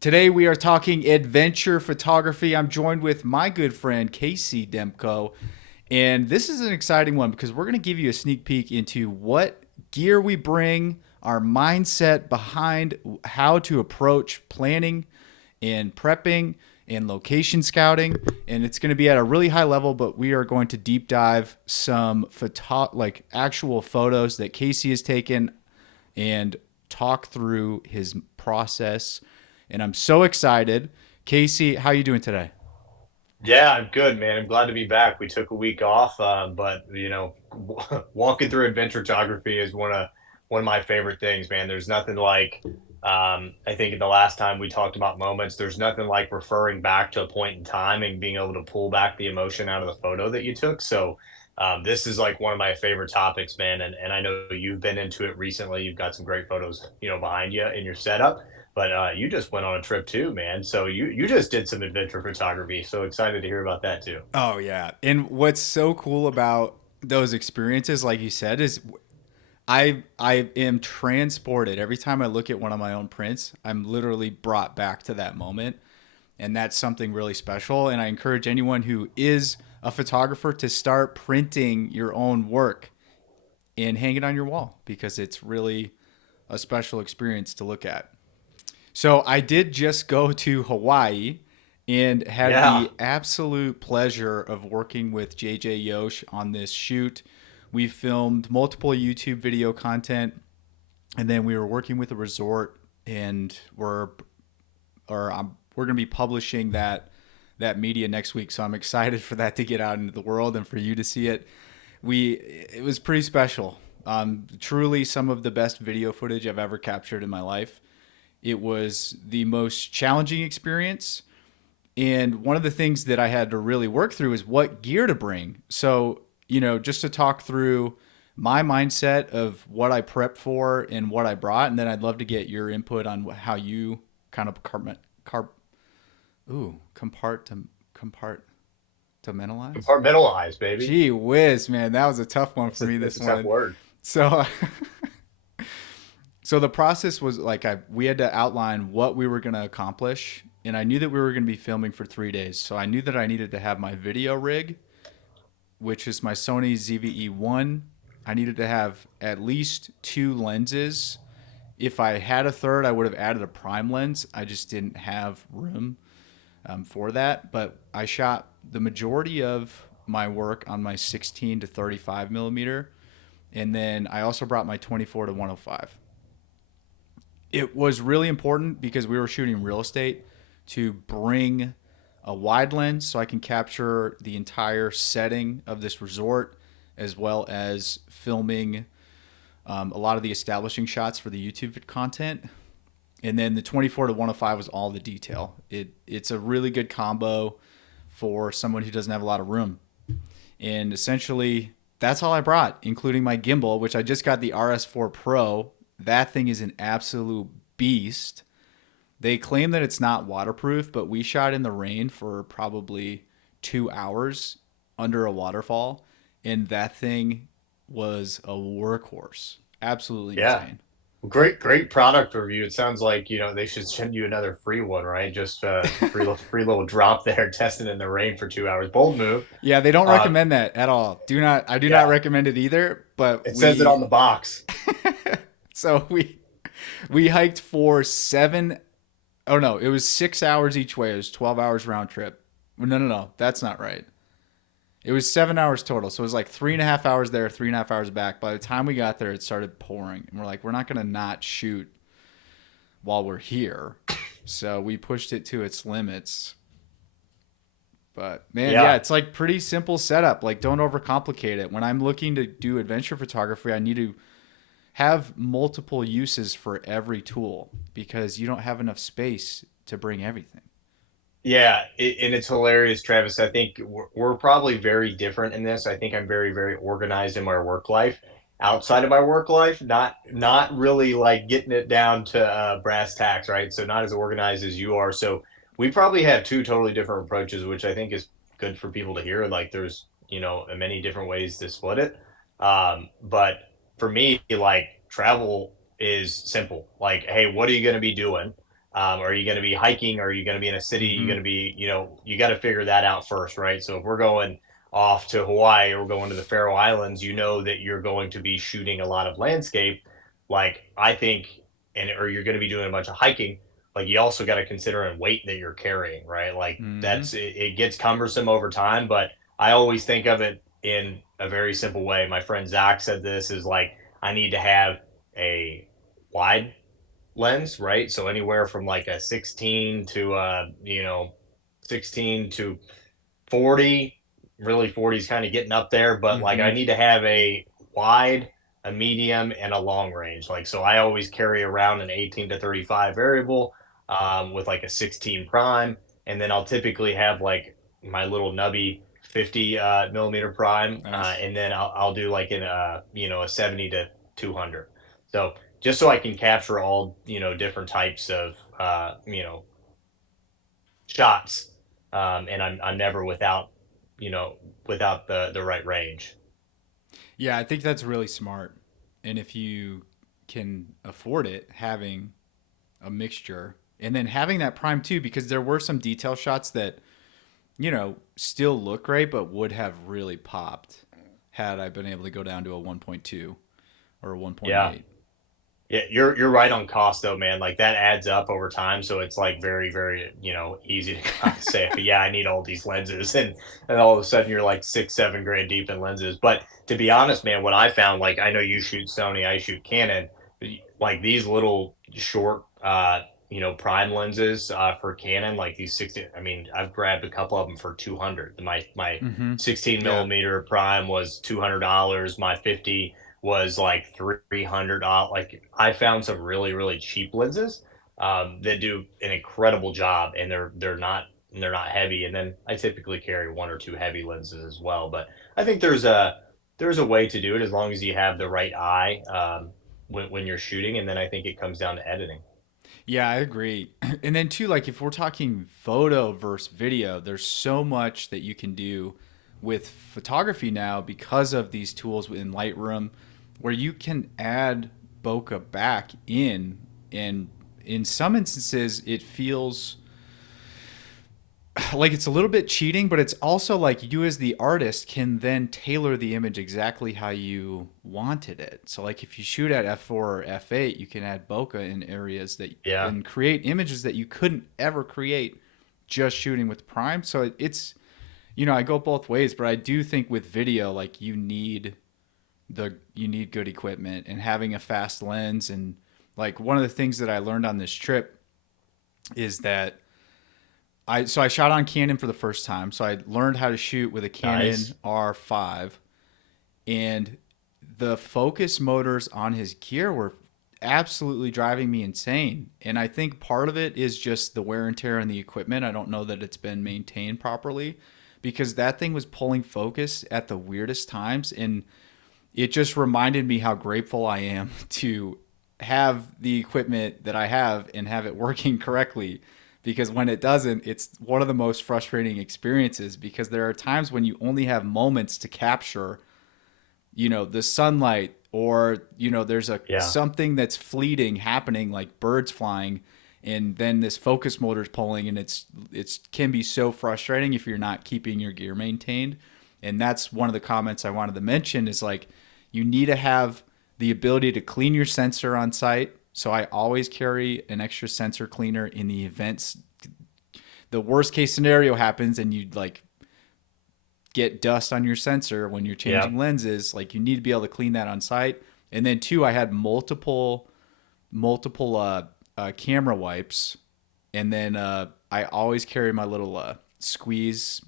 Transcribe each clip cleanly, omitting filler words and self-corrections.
Today we are talking adventure photography. I'm joined with my good friend Kasey Demko, and this is an exciting one because we're going to give you a sneak peek into what gear we bring, our mindset behind how to approach planning and prepping and location scouting, and it's going to be at a really high level. But we are going to deep dive some like actual photos that Kasey has taken and talk through his process. And I'm so excited. Kasey, how are you doing today? Yeah, I'm good, man. I'm glad to be back. We took a week off, but walking through adventure photography is one of my favorite things, man. There's nothing like, I think the last time we talked about moments, there's nothing like referring back to a point in time and being able to pull back the emotion out of the photo that you took. So, this is like one of my favorite topics, man. And I know you've been into it recently. You've got some great photos, behind you in your setup. But you just went on a trip too, man. So you just did some adventure photography. So excited to hear about that too. Oh yeah. And what's so cool about those experiences, like you said, is I am transported every time I look at one of my own prints. I'm literally brought back to that moment, and that's something really special. And I encourage anyone who is a photographer to start printing your own work and hang it on your wall because it's really a special experience to look at. So I did just go to Hawaii and had Yeah. the absolute pleasure of working with JJ Yosh on this shoot. We filmed multiple YouTube video content, and then we were working with a resort, and we're going to be publishing that media next week. So I'm excited for that to get out into the world and for you to see it. It was pretty special. Truly, some of the best video footage I've ever captured in my life. It was the most challenging experience. And one of the things that I had to really work through is what gear to bring. So, just to talk through my mindset of what I prepped for and what I brought. And then I'd love to get your input on how you kind of compartmentalize. Compartmentalize, baby. Gee whiz, man. That was a tough one for me That's this a tough one. word. So, so the process was like we had to outline what we were going to accomplish, and I knew that we were going to be filming for 3 days. So I knew that I needed to have my video rig, which is my Sony ZV-E1. I needed to have at least two lenses. If I had a third, I would have added a prime lens. I just didn't have room for that. But I shot the majority of my work on my 16 to 35 millimeter, and then I also brought my 24 to 105. It was really important because we were shooting real estate to bring a wide lens so I can capture the entire setting of this resort as well as filming a lot of the establishing shots for the YouTube content. And then the 24 to 105 was all the detail. It's a really good combo for someone who doesn't have a lot of room. And essentially, that's all I brought, including my gimbal, which I just got the RS4 Pro. That thing is an absolute beast. They claim that it's not waterproof, but we shot in the rain for probably 2 hours under a waterfall, and that thing was a workhorse. Absolutely Yeah. insane. Great product review. It sounds like, they should send you another free one, right? Just free little drop there, testing in the rain for 2 hours. Bold move. Yeah, they don't Um, recommend that at all. I do not yeah. recommend it either, but It says it on the box. so we hiked for seven. Oh no, it was 6 hours each way. It was 12 hours round trip. No, that's not right. It was 7 hours total. So it was like 3.5 hours there, 3.5 hours back. By the time we got there, it started pouring. And we're like, we're not going to not shoot while we're here. So we pushed it to its limits. But man, yeah, Yeah. it's like pretty simple setup. Like, don't overcomplicate it. When I'm looking to do adventure photography, I need to have multiple uses for every tool because you don't have enough space to bring everything. Yeah, and it's hilarious, Travis. I think we're probably very different in this. I think I'm very, very organized in my work life. Outside of my work life, not really like getting it down to brass tacks, right? So not as organized as you are. So we probably have two totally different approaches, which I think is good for people to hear. Like there's, many different ways to split it. But for me, like travel is simple. Like, hey, what are you going to be doing? Are you going to be hiking? Are you going to be in a city? You're Mm-hmm. going to be, you got to figure that out first, right? So if we're going off to Hawaii or we're going to the Faroe Islands, you know that you're going to be shooting a lot of landscape. Like I think, or you're going to be doing a bunch of hiking. Like you also got to consider in weight that you're carrying, right? Like Mm-hmm. it gets cumbersome over time, but I always think of it in a very simple way. My friend Zach said this is like I need to have a wide lens, right? So anywhere from like a 16 to 16 to 40, really 40 is kind of getting up there, but like I Mm-hmm. need to have a wide, a medium, and a long range. Like so I always carry around an 18 to 35 variable with like a 16 prime, and then I'll typically have like my little nubby 50 millimeter prime, Nice. and then I'll do like in a 70 to 200. So just so I can capture all different types of shots, and I'm never without you know without the right range. Yeah, I think that's really smart. And if you can afford it, having a mixture and then having that prime too, because there were some detail shots that, still look great, but would have really popped had I been able to go down to a 1.2 or a Yeah. 1.8. Yeah, you're right on cost though, man. Like that adds up over time, so it's like very, very, easy to kind of say, yeah, I need all these lenses, and all of a sudden you're like 6, 7 grand deep in lenses. But to be honest, man, what I found, like I know you shoot Sony, I shoot Canon, like these little short, prime lenses for Canon, like these 60. I mean, I've grabbed a couple of them for 200. My Mm-hmm. 16 Yeah. millimeter prime was $200. My 50 was like $300. Like I found some really really cheap lenses that do an incredible job, and they're not heavy. And then I typically carry one or two heavy lenses as well. But I think there's a way to do it as long as you have the right eye when you're shooting, and then I think it comes down to editing. Yeah, I agree. And then too, like if we're talking photo versus video, there's so much that you can do with photography now because of these tools in Lightroom where you can add bokeh back in, and in some instances it feels like it's a little bit cheating, but it's also like you as the artist can then tailor the image exactly how you wanted it. So like if you shoot at f4 or f8, you can add bokeh in areas that Yeah, and create images that you couldn't ever create just shooting with prime. So it's I go both ways, but I do think with video like you need good equipment and having a fast lens. And like one of the things that I learned on this trip is that I shot on Canon for the first time. So I learned how to shoot with a nice. Canon R5, and the focus motors on his gear were absolutely driving me insane. And I think part of it is just the wear and tear on the equipment. I don't know that it's been maintained properly because that thing was pulling focus at the weirdest times, and it just reminded me how grateful I am to have the equipment that I have and have it working correctly, because when it doesn't, it's one of the most frustrating experiences because there are times when you only have moments to capture, the sunlight, or there's a Yeah. something that's fleeting happening like birds flying, and then this focus motor's pulling, and it's can be so frustrating if you're not keeping your gear maintained. And that's one of the comments I wanted to mention is like you need to have the ability to clean your sensor on site. So I always carry an extra sensor cleaner in the events the worst case scenario happens and you like get dust on your sensor when you're Yeah. changing lenses. Like you need to be able to clean that on site. And then two, I had multiple camera wipes, and then I always carry my little squeeze.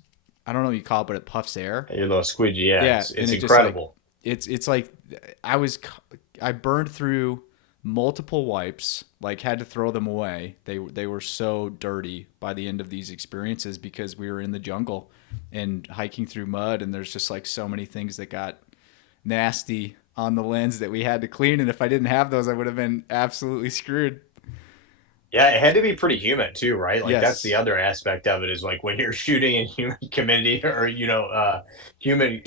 I don't know what you call it, but it puffs air. Your little squeegee. Yeah, Yeah, it's and it's it just like incredible. it's like I was I burned through multiple wipes, like had to throw them away. They were so dirty by the end of these experiences because we were in the jungle and hiking through mud, and there's just like so many things that got nasty on the lens that we had to clean, and if I didn't have those I would have been absolutely screwed. Yeah, it had to be pretty humid too, right? Like that's the Yes. other aspect of it is like when you're shooting in humid community or humid.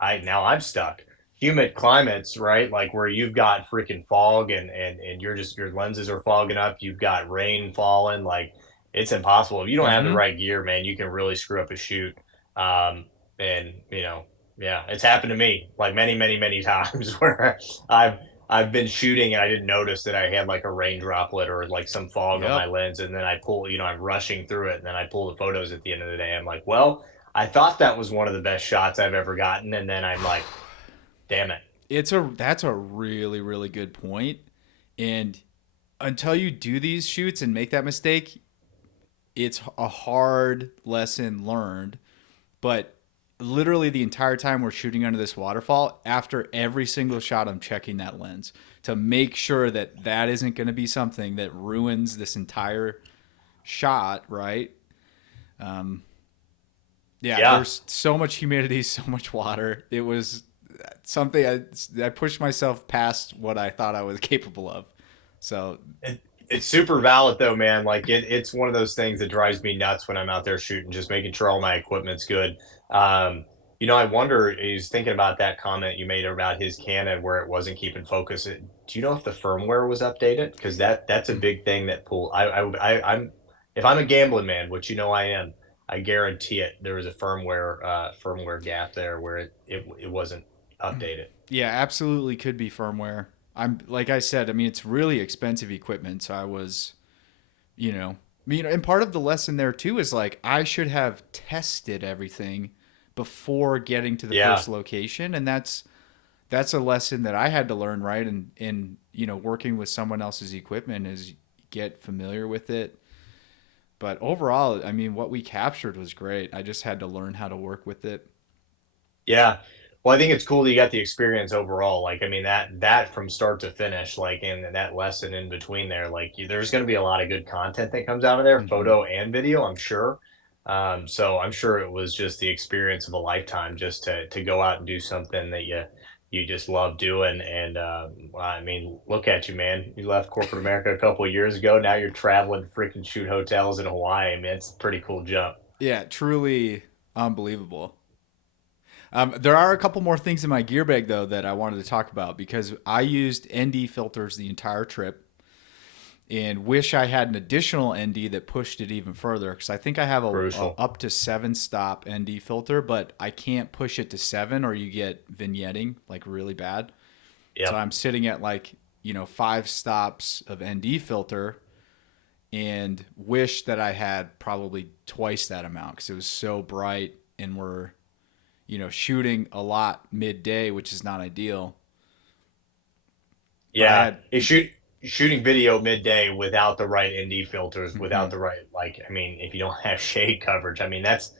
I now I'm stuck. humid climates, right? Like where you've got freaking fog and you're just your lenses are fogging up, you've got rain falling, like it's impossible. If you don't have the Mm-hmm. right gear, man, you can really screw up a shoot. Um, and yeah, it's happened to me like many times where I've I've been shooting and I didn't notice that I had like a rain droplet or like some fog on my Yep. lens, and then I pull, I'm rushing through it, and then I pull the photos at the end of the day. I'm like, well, I thought that was one of the best shots I've ever gotten, and then I'm like, damn it. That's a really really good point. And until you do these shoots and make that mistake, it's a hard lesson learned. But literally the entire time we're shooting under this waterfall, after every single shot, I'm checking that lens to make sure that that isn't going to be something that ruins this entire shot, right? Um, yeah, Yeah, there's so much humidity, so much water. It was something I pushed myself past what I thought I was capable of. So, it, it's super valid though, man. Like it's one of those things that drives me nuts when I'm out there shooting, just making sure all my equipment's good. Um, I wonder, he's thinking about that comment you made about his Canon where it wasn't keeping focus. Do you know if the firmware was updated? Because that's a big thing that pull. I'm if I'm a gambling man, which I am, I guarantee it. There was a firmware gap there where it wasn't updated. yeah, absolutely could be firmware. I'm like I said, I mean it's really expensive equipment, so I was, you know, and part of the lesson there too is like I should have tested everything before getting to the Yeah. first location, and that's a lesson that I had to learn, right? And working with someone else's equipment is get familiar with it. But overall, I mean, what we captured was great. I just had to learn how to work with it. Yeah. Well, I think it's cool that you got the experience overall. Like, I mean, that from start to finish, like, and that lesson in between there, like, there's going to be a lot of good content that comes out of there, Hmm. photo and video, I'm sure. So I'm sure it was just the experience of a lifetime just to go out and do something that you just love doing. And I mean, look at you, man. You left corporate America a couple of years ago. Now you're traveling to freaking shoot hotels in Hawaii. I mean, it's a pretty cool jump. Yeah, truly unbelievable. There are a couple more things in my gear bag though that I wanted to talk about because I used ND filters the entire trip and wish I had an additional ND that pushed it even further because I think I have a Crucial. up to 7 stop ND filter, but I can't push it to 7 or you get vignetting like really bad. So Yep. I'm sitting at like 5 stops of ND filter and wish that I had probably twice that amount because it was so bright and we're shooting a lot midday, which is not ideal. But I Yeah, had, shooting video midday without the right ND filters, without mhm. the right, like, I mean, if you don't have shade coverage, I mean, that's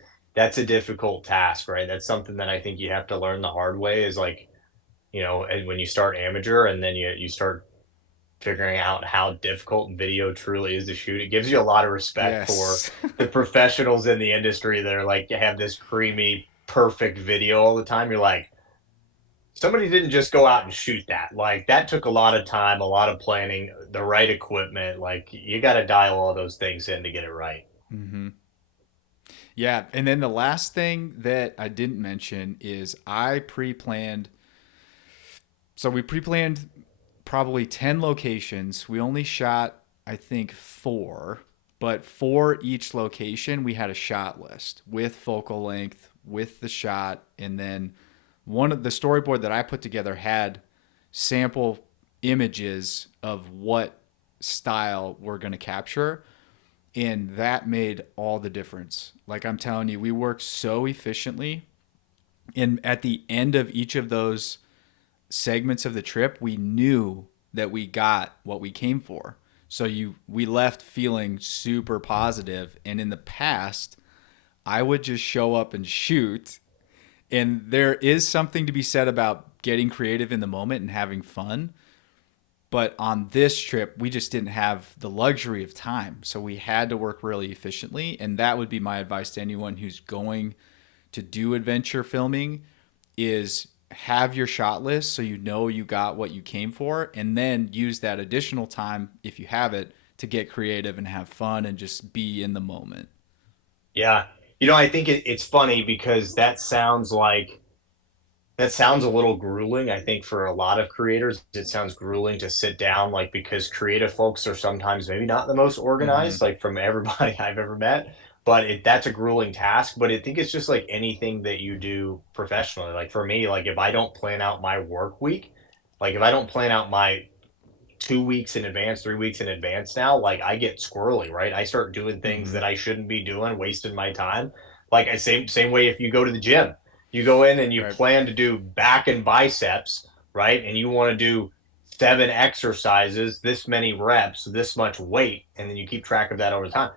a difficult task, right? That's something that I think you have to learn the hard way is like, and when you start amateur and then you start figuring out how difficult video truly is to shoot, it gives you a lot of respect for Yes. the professionals in the industry that are like you have this creamy, perfect video all the time. You're like, somebody didn't just go out and shoot that. Like that took a lot of time, a lot of planning, the right equipment. Like you got to dial all those things in to get it right. Hmm. Yeah. And then the last thing that I didn't mention is I pre planned. So we pre planned probably 10 locations. We only shot, I think, four. But for each location, we had a shot list with focal length, with the shot. And then one of the storyboard that I put together had sample images of what style we're going to capture, and that made all the difference. Like I'm telling you, we worked so efficiently, and at the end of each of those segments of the trip we knew that we got what we came for. So we left feeling super positive. And in the past I would just show up and shoot, and there is something to be said about getting creative in the moment and having fun. But on this trip, we just didn't have the luxury of time. So we had to work really efficiently. And that would be my advice to anyone who's going to do adventure filming is have your shot list so you know you got what you came for, and then use that additional time if you have it to get creative and have fun and just be in the moment. Yeah. I think it's funny because That sounds a little grueling. I think for a lot of creators, it sounds grueling to sit down, like because creative folks are sometimes maybe not the most Hmm. organized, like from everybody I've ever met. But that's a grueling task. But I think it's just like anything that you do professionally. Like for me, like if I don't plan out my work week, like if I don't plan out my 2 weeks in advance, 3 weeks in advance now, like I get squirrely, right? I start doing things Hmm. that I shouldn't be doing, wasting my time. Like I same way if you go to the gym, you go in and you Right. plan to do back and biceps, right? And you want to do 7 exercises, this many reps, this much weight, and then you keep track of that over time.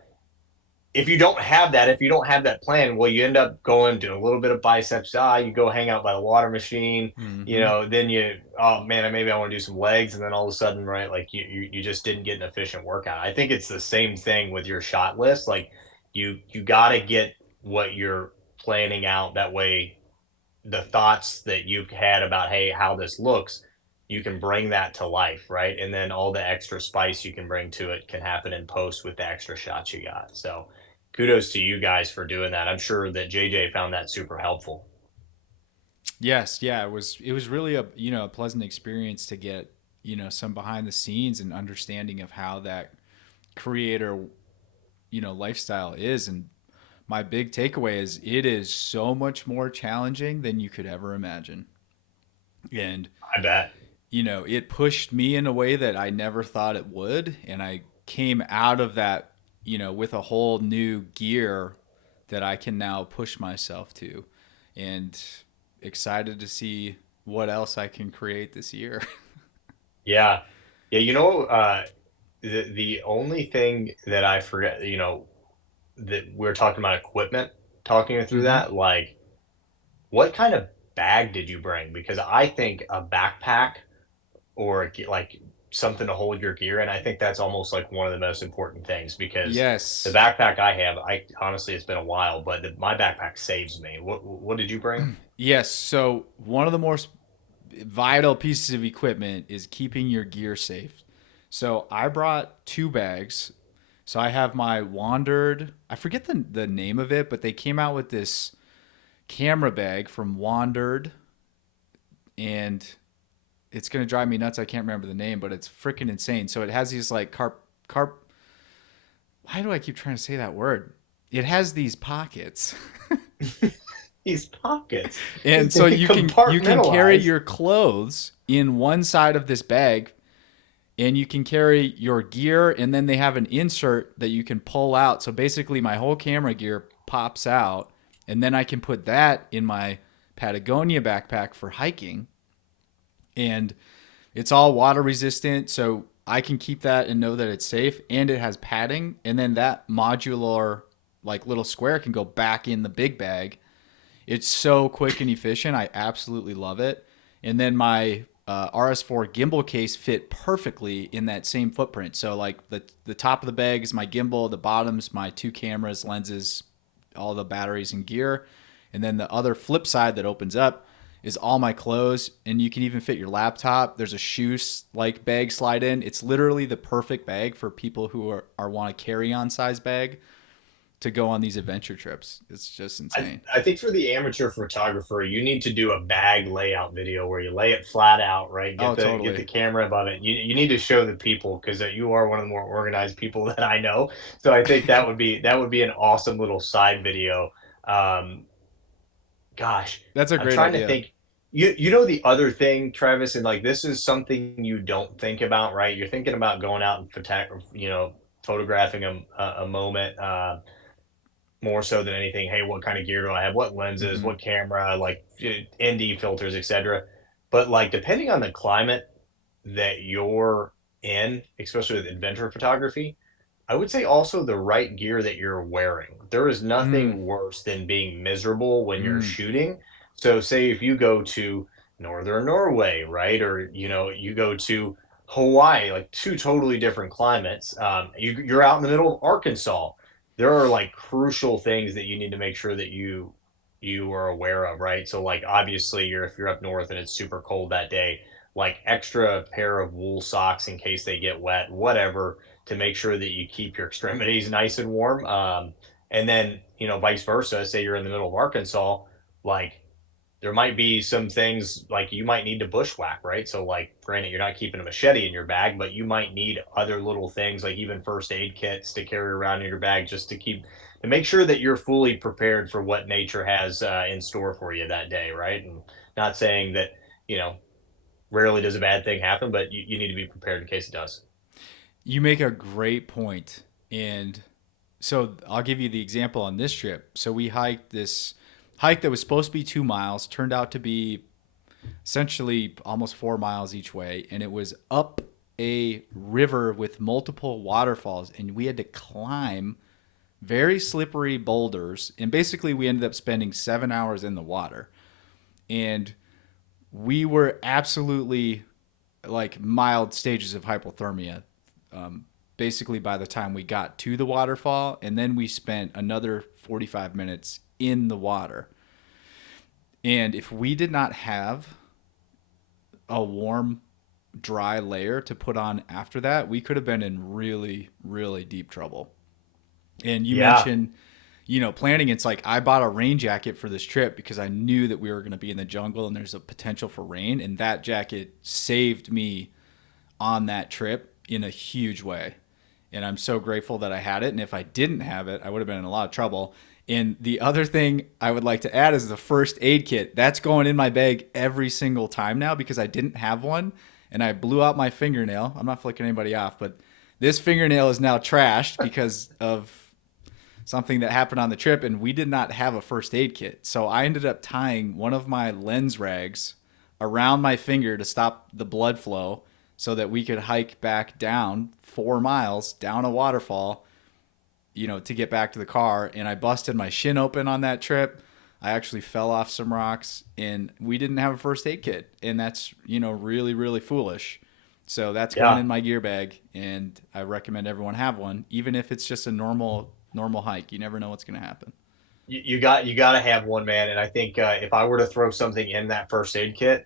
If you don't have that, if you don't have that plan, well, you end up going to a little bit of biceps. You go hang out by the water machine, Hmm. then oh man, maybe I want to do some legs. And then all of a sudden, right, like you just didn't get an efficient workout. I think it's the same thing with your shot list. Like you got to get what you're planning out. That way, the thoughts that you've had about, hey, how this looks, you can bring that to life, right? And then all the extra spice you can bring to it can happen in post with the extra shots you got. So kudos to you guys for doing that. I'm sure that JJ found that super helpful. Yes, yeah, it was really a a pleasant experience to get some behind the scenes and understanding of how that creator lifestyle is. And my big takeaway is it is so much more challenging than you could ever imagine. And I bet. it pushed me in a way that I never thought it would, and I came out of that with a whole new gear that I can now push myself to, and excited to see what else I can create this year. Yeah. Yeah, the only thing that I forget, that we're talking about equipment, talking through Hmm. that, like what kind of bag did you bring? Because I think a backpack or like something to hold your gear. And I think that's almost like one of the most important things because the Yes. backpack I have, I honestly, it's been a while, but my backpack saves me. What did you bring? Yes. So one of the most vital pieces of equipment is keeping your gear safe. So I brought two bags. So I have my Wandered. I forget the name of it, but they came out with this camera bag from Wandered, and it's gonna drive me nuts. I can't remember the name, but it's freaking insane. So it has these like carp. Why do I keep trying to say that word? It has these pockets, These pockets. and so They you can carry compartmentalize. your clothes in one side of this bag, and you can carry your gear, and then they have an insert that you can pull out. So basically my whole camera gear pops out, and then I can put that in my Patagonia backpack for hiking, and it's all water resistant, so I can keep that and know that it's safe, and it has padding, and then that modular like little square can go back in the big bag. It's so quick and efficient. I absolutely love it. And then my RS4 gimbal case fit perfectly in that same footprint. So like the top of the bag is my gimbal, the bottom's my two cameras, lenses, all the batteries and gear, and then the other flip side that opens up is all my clothes, and you can even fit your laptop. There's a shoe like bag slide in. It's literally the perfect bag for people who are want a carry on size bag to go on these adventure trips. It's just insane. I think for the amateur photographer, you need to do a bag layout video where you lay it flat out, right? Oh, Get the totally. camera above it. You need to show the people because you are one of the more organized people that I know. So I think that would be an awesome little side video. Um, Gosh, That's a I'm great trying to idea. think. You know the other thing, Travis, and like this is something you don't think about, right? You're thinking about going out and photographing a moment. More so than anything, hey, what kind of gear do I have? What lenses? Hmm. What camera? Like ND filters, etc. But like depending on the climate that you're in, especially with adventure photography, I would say also the right gear that you're wearing. There is Mm, nothing worse than being miserable when you're mm, shooting. So say if you go to northern Norway, right? Or you go to Hawaii, like two totally different climates. You're out in the middle of Arkansas. There are like crucial things that you need to make sure that you are aware of, right? So like obviously if you're up north and it's super cold that day, like extra pair of wool socks in case they get wet, whatever, to make sure that you keep your extremities nice and warm. And then, vice versa, say you're in the middle of Arkansas, like there might be some things like you might need to bushwhack, right? So like, granted, you're not keeping a machete in your bag, but you might need other little things like even first aid kits to carry around in your bag just to keep to make sure that you're fully prepared for what nature has in store for you that day, right? And not saying that you know rarely does a bad thing happen, but you need to be prepared in case it does. You make a great point. And so I'll give you the example on this trip. So we hiked this hike that was supposed to be 2 miles, turned out to be essentially almost 4 miles each way. And it was up a river with multiple waterfalls. And we had to climb very slippery boulders. And basically, we ended up spending 7 hours in the water. And we were absolutely like mild stages of hypothermia. Basically, by the time we got to the waterfall, and then we spent another 45 minutes in the water. And if we did not have a warm, dry layer to put on after that, we could have been in really, really deep trouble. And you Yeah, mentioned, planning. It's like I bought a rain jacket for this trip because I knew that we were going to be in the jungle and there's a potential for rain. And that jacket saved me on that trip in a huge way. And I'm so grateful that I had it. And if I didn't have it, I would have been in a lot of trouble. And the other thing I would like to add is the first aid kit. That's going in my bag every single time now because I didn't have one and I blew out my fingernail. I'm not flicking anybody off, but this fingernail is now trashed because of something that happened on the trip, and we did not have a first aid kit. So I ended up tying one of my lens rags around my finger to stop the blood flow so that we could hike back down 4 miles down a waterfall, to get back to the car. And I busted my shin open on that trip. I actually fell off some rocks, and we didn't have a first aid kit. And that's, really, really foolish. So that's going yeah. in my gear bag, and I recommend everyone have one, even if it's just a normal hike. You never know what's going to happen. You got to have one, man. And I think if I were to throw something in that first aid kit,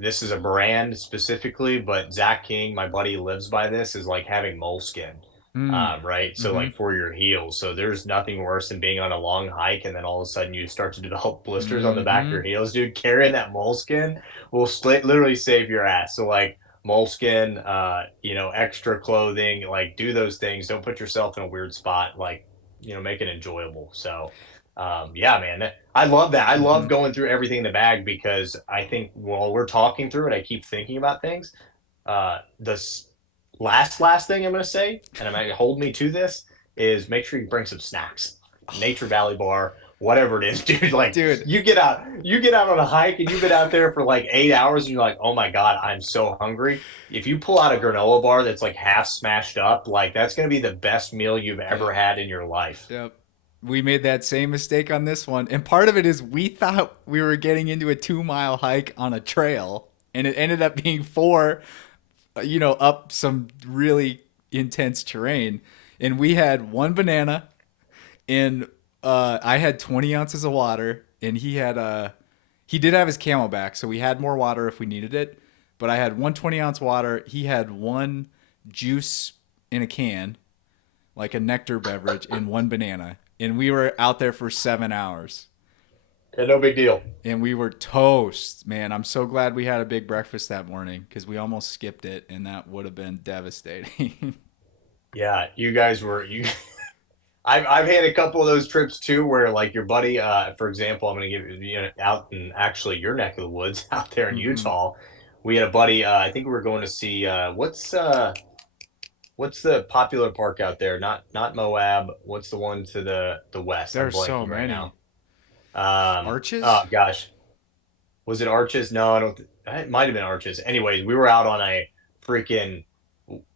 this is a brand specifically, but Zach King, my buddy, lives by this. Is like having moleskin, Mm. right? So Mm-hmm. like for your heels. So there's nothing worse than being on a long hike and then all of a sudden you start to develop blisters on the back of Mm-hmm. your heels, dude. Carrying that moleskin will literally save your ass. So like moleskin, extra clothing, like do those things. Don't put yourself in a weird spot. Like make it enjoyable. So, yeah, man, I love that. I Mm-hmm. love going through everything in the bag because I think while we're talking through it, I keep thinking about things. The last thing I'm going to say, and I'm going to hold me to this, is make sure you bring some snacks, Nature Valley Bar, whatever it is, dude. Like Dude, you get out on a hike and you've been out there for like 8 hours and you're like, oh my god, I'm so hungry. If you pull out a granola bar that's like half smashed up, like that's going to be the best meal you've ever yep, had in your life. yep. We made that same mistake on this one. And part of it is we thought we were getting into a 2 mile hike on a trail, and it ended up being four, up some really intense terrain. And we had one banana, and I had 20 ounces of water, and he did have his Camelback, so we had more water if we needed it. But I had one 20-ounce water. He had one juice in a can, like a nectar beverage, and one banana. And we were out there for 7 hours. Yeah, no big deal. And we were toast, man. I'm so glad we had a big breakfast that morning because we almost skipped it, and that would have been devastating. Yeah, you guys were you. I've had a couple of those trips too, where like your buddy, for example, I'm going to give you out in actually your neck of the woods out there in Mm-hmm. Utah. We had a buddy. I think we were going to see what's the popular park out there? Not Moab. What's the one to the west? I'm There's so blanking right many now. Oh arches. gosh, was it Arches? No, I don't. It might have been Arches. Anyways, we were out on a freaking.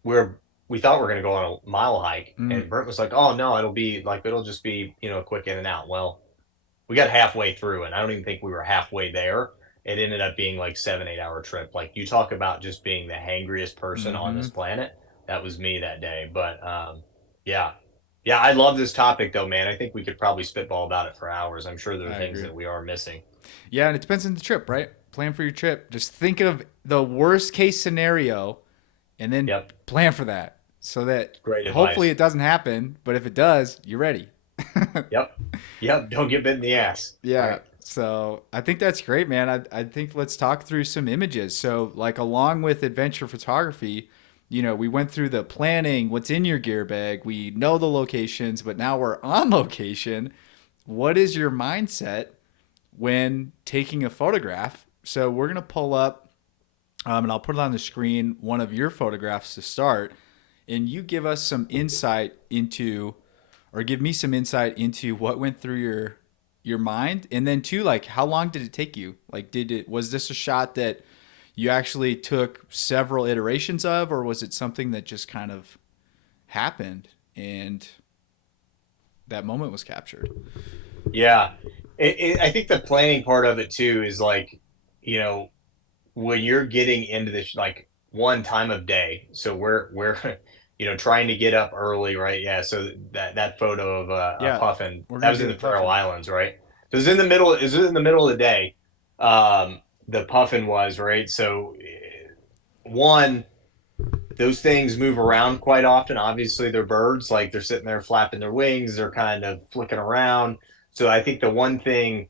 We're we thought we were gonna go on a mile hike, Mm. and Brent was like, "Oh no, it'll just be a quick in and out." Well, we got halfway through, and I don't even think we were halfway there. It ended up being like 7 8 hour trip. Like you talk about just being the hangriest person on Mm-hmm. this planet. That was me that day. But yeah, yeah, I love this topic though, man. I think we could probably spitball about it for hours. I'm sure there are I things agree. that we are missing. Yeah, and it depends on the trip, right? Plan for your trip. Just think of the worst case scenario and then Yep, plan for that so that great hopefully advice. it doesn't happen. But if it does, you're ready. Yep, yep. Don't get bit in the ass. Yeah. Right. So I think that's great, man. I think let's talk through some images. So like along with adventure photography, we went through the planning, what's in your gear bag. We know the locations, but now we're on location. What is your mindset when taking a photograph? So we're gonna pull up, and I'll put it on the screen, one of your photographs to start, and you give us some insight into, or give me some insight into what went through your mind, and then too, like how long did it take you? Like, was this a shot that you actually took several iterations of, or was it something that just kind of happened and that moment was captured? Yeah, I think the planning part of it too is like, you know, when you're getting into this like one time of day. So we're trying to get up early, right? Yeah. So that photo of a Yeah, puffin we're that gonna was do in the the Faroe puffin. Islands, right? So it was in the middle. Is it in the middle of the day? The puffin was right. So one, those things move around quite often. Obviously, they're birds. Like they're sitting there flapping their wings. They're kind of flicking around. So I think the one thing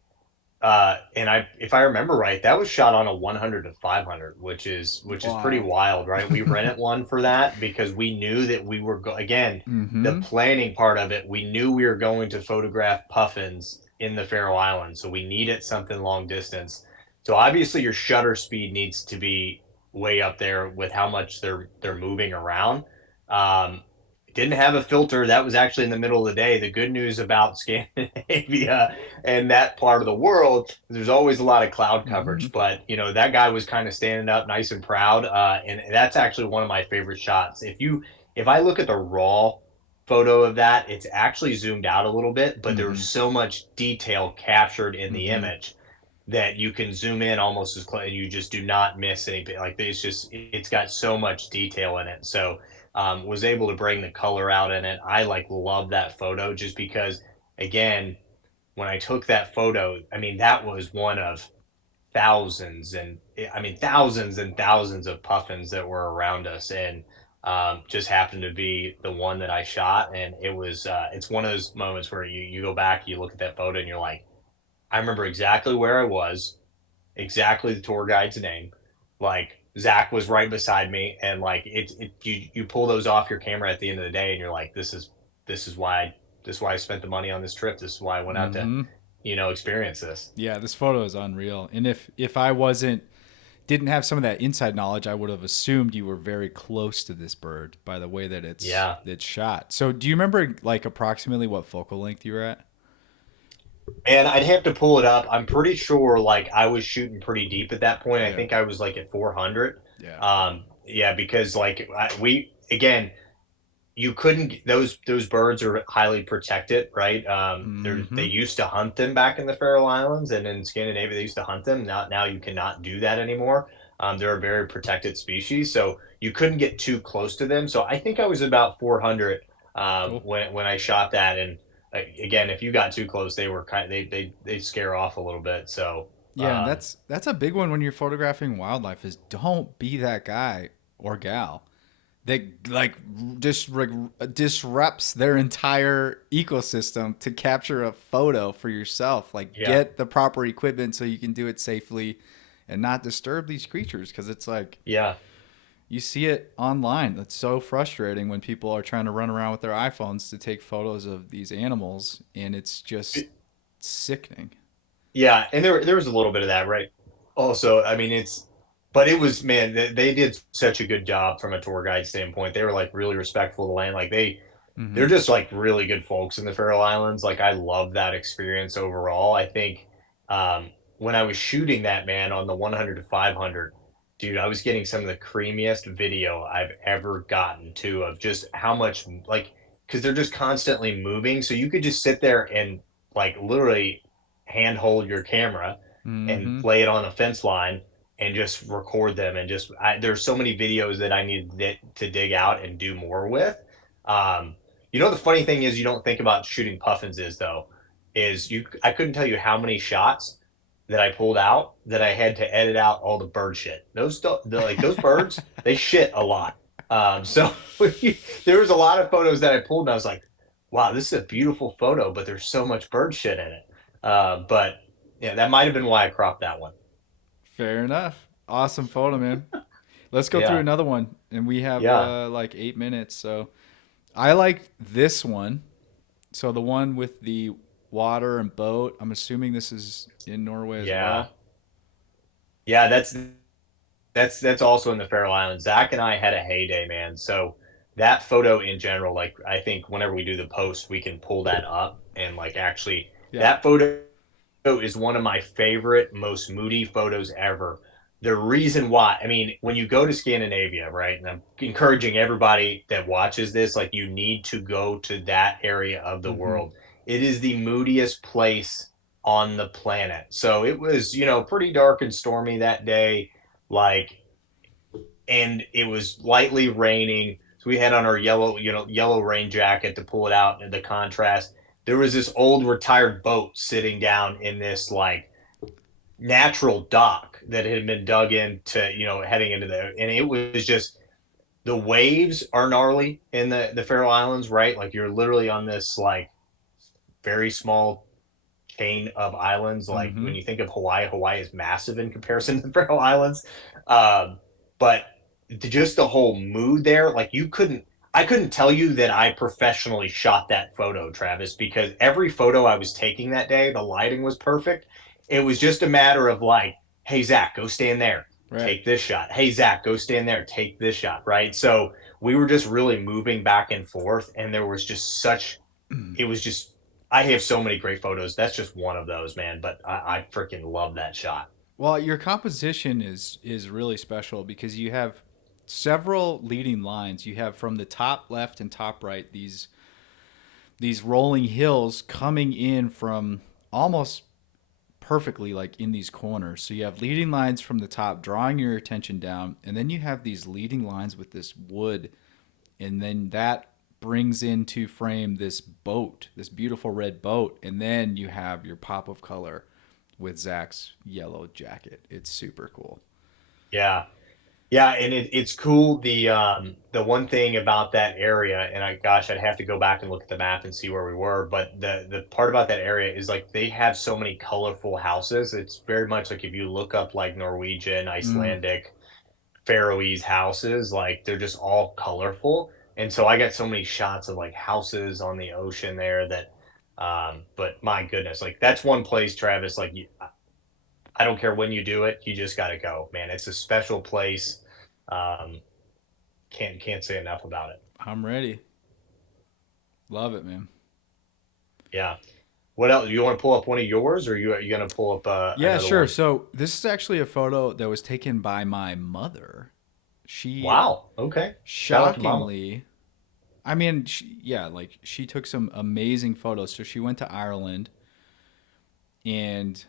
if I remember right, that was shot on a 100 to 500, which is pretty Wild. wild, right? We rented one for that because we knew that we were again, the Mm-hmm. planning part of it. We knew we were going to photograph puffins in the Faroe Islands, so we needed something long distance. So obviously, your shutter speed needs to be way up there with how much they're moving around. Um, didn't have a filter. That was actually in the middle of the day. The good news about Scandinavia and that part of the world, there's always a lot of cloud Mm-hmm. coverage. But that guy was kind of standing up, nice and proud, and that's actually one of my favorite shots. If I look at the raw photo of that, it's actually zoomed out a little bit, but there was Mm-hmm. so much detail captured in the Mm-hmm. image that you can zoom in almost as close and you just do not miss anything. Like it's got so much detail in it. So was able to bring the color out in it. I like love that photo just because, again, when I took that photo, I mean, that was one of thousands and I mean, thousands and thousands of puffins that were around us. And just happened to be the one that I shot. And it's one of those moments where you go back, you look at that photo and you're like, I remember exactly where I was, exactly the tour guide's name. Like Zach was right beside me, and like you pull those off your camera at the end of the day, and you're like, this is why I spent the money on this trip. This is why I went out to Mm-hmm. experience this. Yeah, this photo is unreal. And if I wasn't didn't have some of that inside knowledge, I would have assumed you were very close to this bird by the way that Yeah, it's shot. So do you remember like approximately what focal length you were at? and I'd have to pull it up. I'm pretty sure like I was shooting pretty deep at that point. I Yeah. think I was like at 400. Yeah. Yeah, because like we again you couldn't those birds are highly protected, right? They Mm-hmm. used to hunt them back in the Faroe Islands and in Scandinavia they used to hunt them. Now you cannot do that anymore. They're a very protected species, so you couldn't get too close to them. So I think I was about 400 Cool. when I shot that. And again, if you got too close, they were kind of, they scare off a little bit. So Yeah, and that's a big one when you're photographing wildlife is don't be that guy or gal that like just disrupts their entire ecosystem to capture a photo for yourself. Like yeah, get the proper equipment so you can do it safely and not disturb these creatures because it's like yeah. you see it online. It's so frustrating when people are trying to run around with their iPhones to take photos of these animals and it's just sickening. Yeah, and there was a little bit of that, right? Also, I mean, but it was, man, they did such a good job from a tour guide standpoint. They were like really respectful of the land. Like they're Mhm. just like really good folks in the Faroe Islands. Like I love that experience overall. I think when I was shooting that, man, on the 100 to 500, dude, I was getting some of the creamiest video I've ever gotten to of just how much like because they're just constantly moving. So you could just sit there and like literally handhold your camera and Mhm. play it on a fence line and just record them and there's so many videos that I need to dig out and do more with. Um, the funny thing is you don't think about shooting puffins is though is you I couldn't tell you how many shots that I pulled out that I had to edit out all the bird shit. Like those birds, they shit a lot. So there was a lot of photos that I pulled and I was like, wow, this is a beautiful photo, but there's so much bird shit in it. But Yeah, that might have been why I cropped that one. Fair enough. Awesome photo, man. Let's go through Yeah, another one, and we have yeah, like 8 minutes. So I like this one. So the one with the water and boat. I'm assuming this is in Norway as yeah, well. yeah. That's also in the Faroe Islands. Zach and I had a heyday, man. So that photo in general, like I think whenever we do the post, we can pull that up and like actually Yeah. that photo is one of my favorite, most moody photos ever. The reason why, I mean, when you go to Scandinavia, right? And I'm encouraging everybody that watches this, like you need to go to that area of the Mm-hmm. world. It is the moodiest place on the planet. So it was, pretty dark and stormy that day. Like, and it was lightly raining. So we had on our yellow rain jacket to pull it out and the contrast. There was this old retired boat sitting down in this like natural dock that had been dug into, heading into there. And it was just the waves are gnarly in the Faroe Islands, right? Like you're literally on this like very small chain of islands. Like Mm-hmm. when you think of Hawaii, Hawaii is massive in comparison to the Faroe Islands. But just the whole mood there, like I couldn't tell you that I professionally shot that photo, Travis, because every photo I was taking that day, the lighting was perfect. It was just a matter of like, hey, Zach, go stand there, Right. take this shot. Hey, Zach, go stand there, take this shot, right? So we were just really moving back and forth, and there was just it was just I have so many great photos. That's just one of those, man. But I freaking love that shot. Well, your composition is really special because you have several leading lines. You have from the top left and top right these rolling hills coming in from almost perfectly like in these corners. So you have leading lines from the top drawing your attention down, and then you have these leading lines with this wood, and then that brings into frame this boat, this beautiful red boat, and then you have your pop of color with Zach's yellow jacket. It's super cool. Yeah, yeah, and it's cool. The one thing about that area, and I'd have to go back and look at the map and see where we were. But the part about that area is like they have so many colorful houses. It's very much like if you look up like Norwegian, Mm. Icelandic, Faroese houses, like they're just all colorful. And so I got so many shots of like houses on the ocean there that but my goodness, like that's one place, Travis, like I don't care when you do it, you just got to go, man. It's a special place. Um can't say enough about it. I'm ready. Love it, man. Yeah. What else? You want to pull up one of yours, or are you going to pull up Yeah, another sure. one? So this is actually a photo that was taken by my mother. She Wow. Okay. Shout out to mama. shockingly, I mean, yeah, like she took some amazing photos. So she went to Ireland, and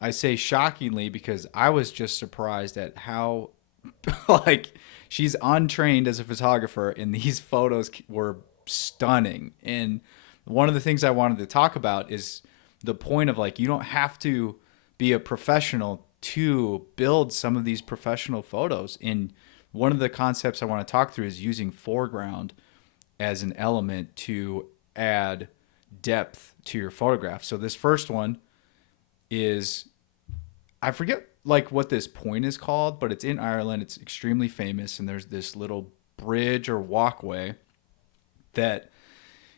I say shockingly because I was just surprised at how, like, she's untrained as a photographer, and these photos were stunning. And one of the things I wanted to talk about is the point of like, you don't have to be a professional to build some of these professional photos. And one of the concepts I want to talk through is using foreground as an element to add depth to your photograph. So this first one is, I forget like what this point is called, but it's in Ireland. It's extremely famous, and there's this little bridge or walkway that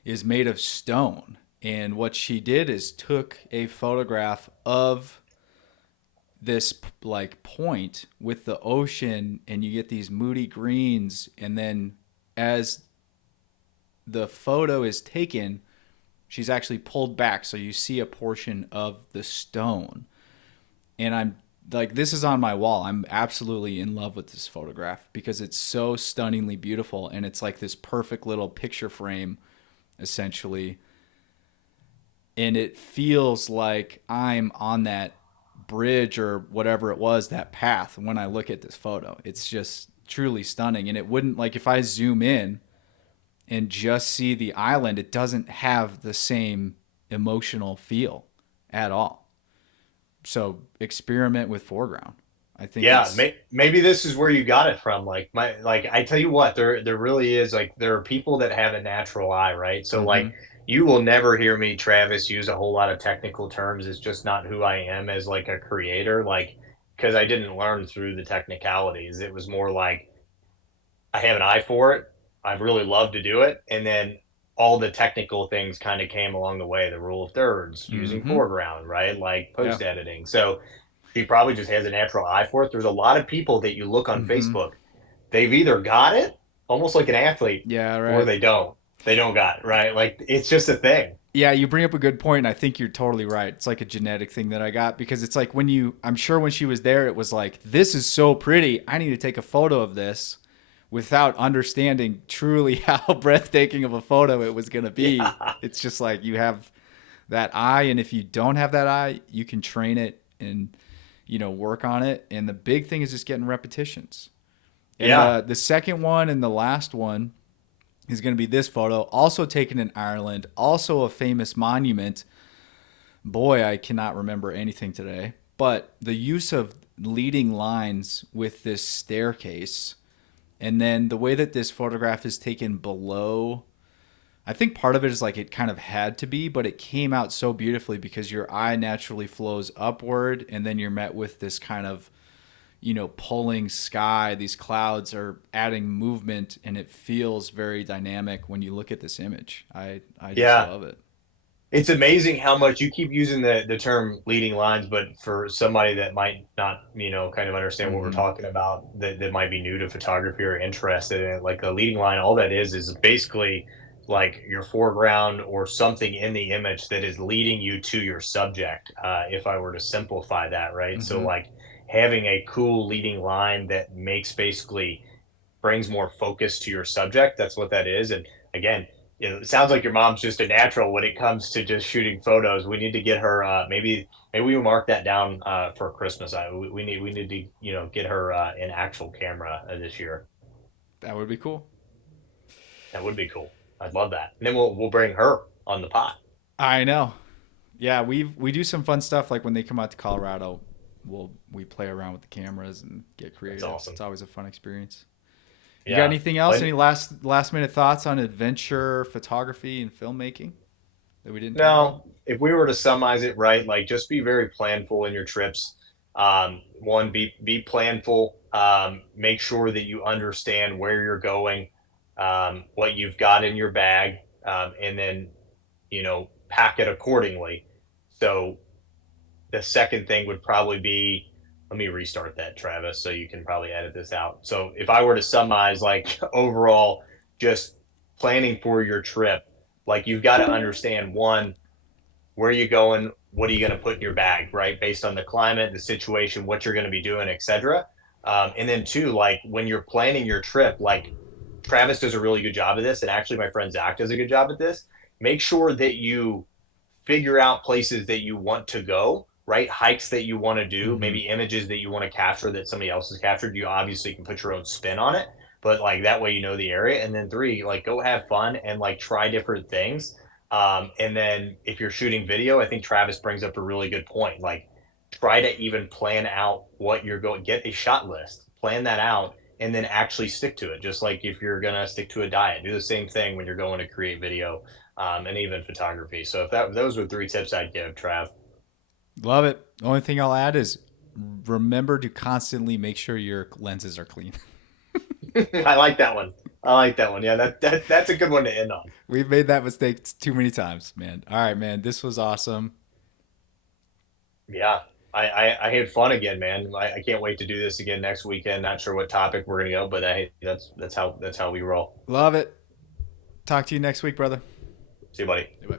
is made of stone. And what she did is took a photograph of this like point with the ocean, and you get these moody greens, and then as the photo is taken, she's actually pulled back so you see a portion of the stone. And I'm like, this is on my wall. I'm absolutely in love with this photograph because it's so stunningly beautiful, and it's like this perfect little picture frame essentially, and it feels like I'm on that bridge or whatever it was, that path, when I look at this photo. It's just truly stunning, and it wouldn't, like, if I zoom in and just see the island, it doesn't have the same emotional feel at all. So experiment with foreground. I think Yeah, it's maybe this is where you got it from. Like I tell you what, there really is like there are people that have a natural eye, right? So mm-hmm. like you will never hear me, Travis, use a whole lot of technical terms. It's just not who I am as like a creator. Like, because I didn't learn through the technicalities. It was more like I have an eye for it. I've really loved to do it. And then all the technical things kind of came along the way, the rule of thirds, using Mm-hmm. foreground, right? Like Yeah. post editing. So he probably just has a natural eye for it. There's a lot of people that you look on Mm-hmm. Facebook, they've either got it, almost like an athlete, Yeah. or Right. they don't. They don't got it, right? Like it's just a thing. Yeah, you bring up a good point, and I think you're totally right. It's like a genetic thing that I got because it's like when you, I'm sure when she was there, it was like, this is so pretty. I need to take a photo of this without understanding truly how breathtaking of a photo it was going to be. Yeah. It's just like you have that eye, and if you don't have that eye, you can train it and, work on it. And the big thing is just getting repetitions. And Yeah. the second one and the last one is going to be this photo, also taken in Ireland, also a famous monument. Boy, I cannot remember anything today. But the use of leading lines with this staircase, and then the way that this photograph is taken below. I think part of it is like it kind of had to be, but it came out so beautifully because your eye naturally flows upward, and then you're met with this kind of pulling sky. These clouds are adding movement, and it feels very dynamic when you look at this image. I just Yeah. love it. It's amazing how much you keep using the term leading lines, but for somebody that might not, kind of understand what we're Mm-hmm. talking about, that might be new to photography or interested in it, like a leading line, all that is basically like your foreground or something in the image that is leading you to your subject. If I were to simplify that, right? So, Mm-hmm. like having a cool leading line that makes basically brings more focus to your subject. That's what that is. And again, it sounds like your mom's just a natural when it comes to just shooting photos. We need to get her. Maybe we will mark that down for Christmas. We need to get her an actual camera this year. That would be cool. That would be cool. I'd love that. And then we'll bring her on the pot. I know. Yeah, we do some fun stuff like when they come out to Colorado. We play around with the cameras and get That's creative. It's awesome. always a fun experience. You got Yeah. anything else? Any last minute thoughts on adventure photography and filmmaking that we didn't talk about? No, if we were to summarize it right, like just be very planful in your trips. One, be planful. Make sure that you understand where you're going, what you've got in your bag, and then pack it accordingly. So the second thing would probably be, let me restart that, Travis, so you can probably edit this out. So if I were to summarize, like overall, just planning for your trip, like you've got to understand one, where are you going, what are you going to put in your bag, right, based on the climate, the situation, what you're going to be doing, etc. And then two, like when you're planning your trip, like Travis does a really good job of this, and actually my friend Zach does a good job at this. Make sure that you figure out places that you want to go, right, hikes that you want to do, Mm-hmm. maybe images that you want to capture that somebody else has captured. You obviously can put your own spin on it, but like that way you know the area. And then three, like go have fun and like try different things. And then if you're shooting video, I think Travis brings up a really good point. Like try to even plan out what you're going, get a shot list, plan that out, and then actually stick to it. Just like if you're gonna stick to a diet, do the same thing when you're going to create video, and even photography. So if those were three tips I'd give, Trav. Love it. The only thing I'll add is remember to constantly make sure your lenses are clean. I like that one. I like that one. Yeah, that's a good one to end on. We've made that mistake too many times, man. All right, man. This was awesome. Yeah. I had fun again, man. I can't wait to do this again next weekend. Not sure what topic we're gonna go, but that's how we roll. Love it. Talk to you next week, brother. See you, buddy. Bye.